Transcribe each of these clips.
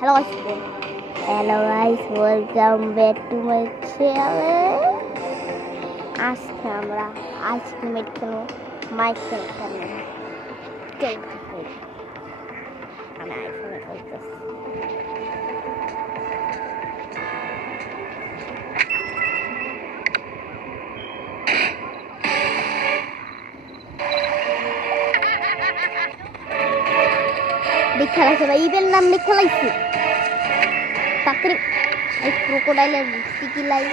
Hello guys, welcome back to my channel. আজকে আমরা আইসক্রিমের কোনো মাইক ক্যারেক্টার নেব। আমি আইফোনে করতেছি। দেখা লাগছে ভাই, ইভেন নাম দেখা লাগছে। তাড়াতাড়ি এই ক্রোকোডাইলের স্টিকি লাই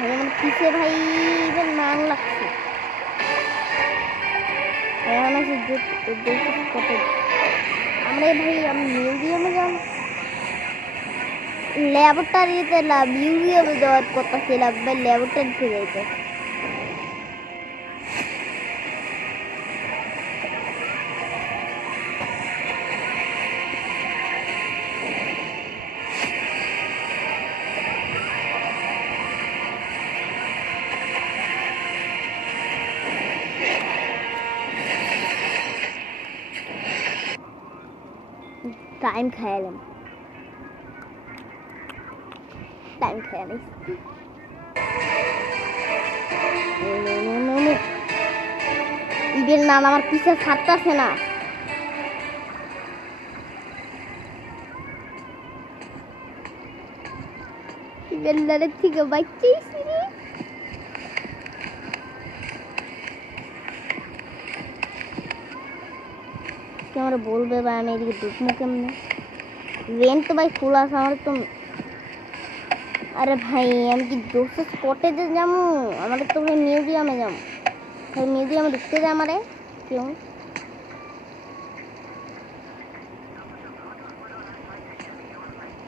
আমার পিছে ভাই ইভেন নাম লাগছে। এখন আছে আমরা ভাই আমি মিউজিয়ামে যাব, ল্যাবরেটরিতে না মিউজিয়ামে যাওয়ার কথা ছিল ভাই, ল্যাবরেটরিতে যাইতে। टाइम खेलें इधर ना हमारे पीछे खाता से ना इधर लड़की के बच्चे इसलिए क्या हमारे बोल बे भाई मेरी दुख में कम नहीं वेन तो भाई खुला सा हमारे तुम। अरे भाई हम की दोस्त स्पॉटे दे जामू हमारे तो भाई म्यूजियम में जामू भाई म्यूजियम में रुकते थे हमारे क्यों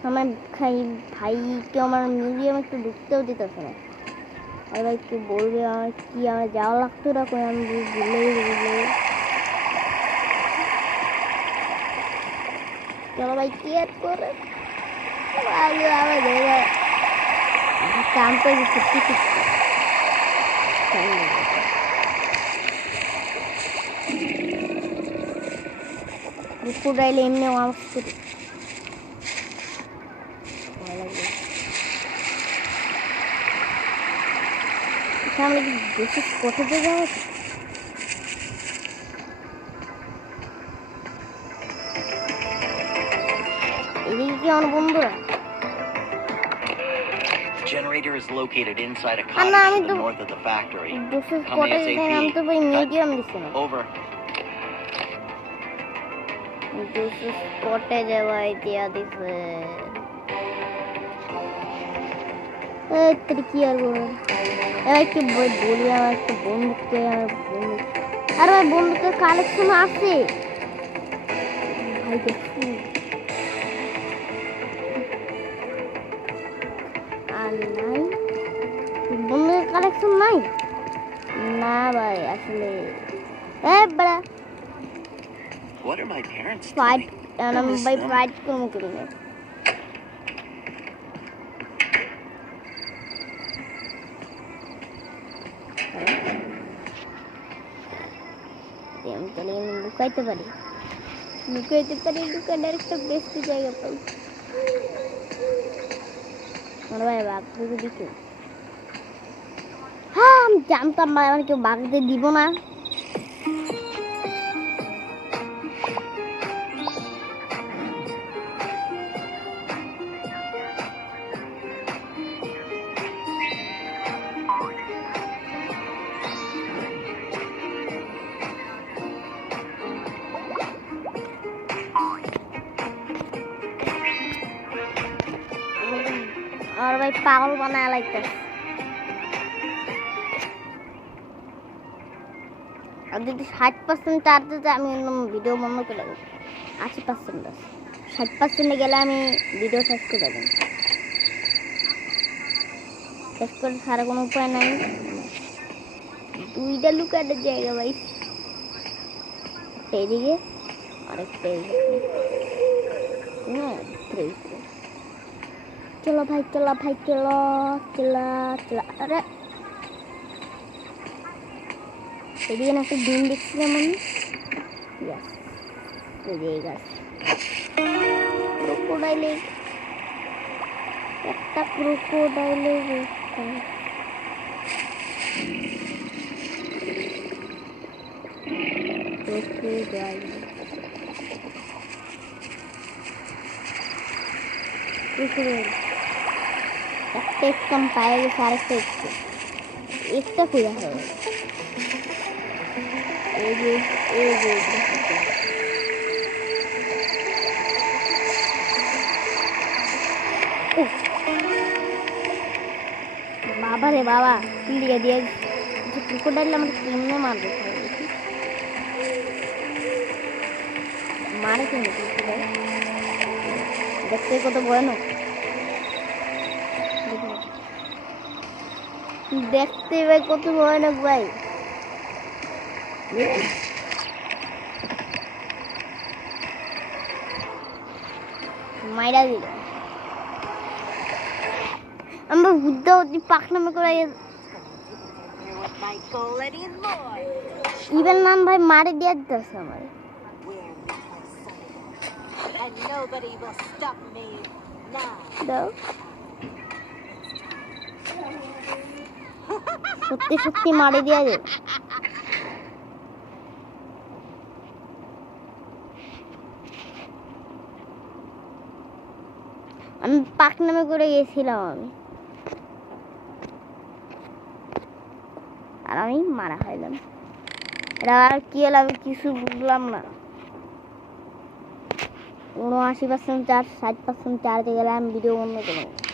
हमें भाई भाई क्यों हमारे म्यूजियम में तो रुकते होते थे समय। अरे भाई क्यों बोल रहे हैं कि हमें जाओ लगते रहा कोई हम भूले चलो भाई केयर कर आगे आवे देगा काम पे छुट्टी क्रोकोडाइल एमने वहाँ আমরা কি বেশি কোথাতে যাব এদিকে কি আমার বন্ধুরা generator is located inside a cottage to the north of the factory. This is cottage I'm to by medium listen. Over. This is cottage idea this tricky আর বল এই কি বলি আমার তো বন্ধুকে আর ভাই বন্ধুদের কালেকশন আছে ভাই দেখি নাই বন্ধুদের কালেকশন নাই না ভাই আসলে বড়া What are my parents fight আমি ভাই ফাইট করবো কি না আমি তাহলে লুকাইতে পারি লুকানোর একটা বেস্ট জায়গা পাই আমার ভাই বাঘকে দিকে হ্যাঁ আমি জানতাম ভাই আমার কেউ বাঘতে দিব না और भाई पागल बनाया लगता है अब यदि 60% चार्ज है আমি একদম ভিডিও বন্ধ করে দেব 80% 60% গেলে আমি ভিডিও শেষ করে দেব শেষ করে সারা কোনো উপায় নাই দুইটা লুকানোর জায়গা ভাই এইদিকে আরেকটা না चलो भाई चलो अरे ये ना तो दिन दिखती है मम्मी यस ये देगा ক্রোকোডাইলের একটা ক্রোকোডাইলের ক্রোকোডাইল ক্রোকোডাইল একটা একদম পায়ে গেছে আরেকটা একটু একটা খুঁজে হবে এই যে বাবা রে বাবা তিন দিকে দিয়ে ক্রোকোডাইল আমাকে কেমনে মারবে মারে কেন দেখতে কত ভয়ানক দেখতে ভাই কত ভয়ানক ভাই মাইরা দিল আমরা বুদ্ধ পাখনামে করে ইভেন নাম ভাই মারে দিয়ে দিতেছে আমার দাও সত্যি সত্যি মারে দিয়া যায় আমি পাক নামে করে গেছিলাম আর আমি মারা খাইলাম এটা আর কি হলো আমি কিছু বুঝলাম না 79% চার্জ 60% চার্জে গেলে আমি ভিডিও বন্ধ করবো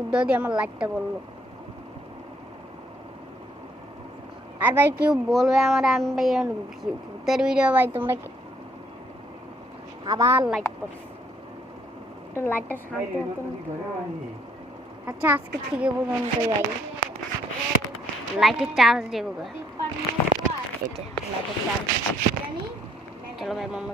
উদ্যোগ দিয়ে আমার লাইটটা বললো আর ভাই কেউ বলবে আমার আমি ভাই ভূতের ভিডিও ভাই তোমরা আবার লাইট করছো একটু লাইটটা শান্তি মতো আচ্ছা আজকে থেকে পর্যন্ত যাই লাইটের চার্জ দেবো এটা লাইটের চার্জ চলো ভাই মাম্মা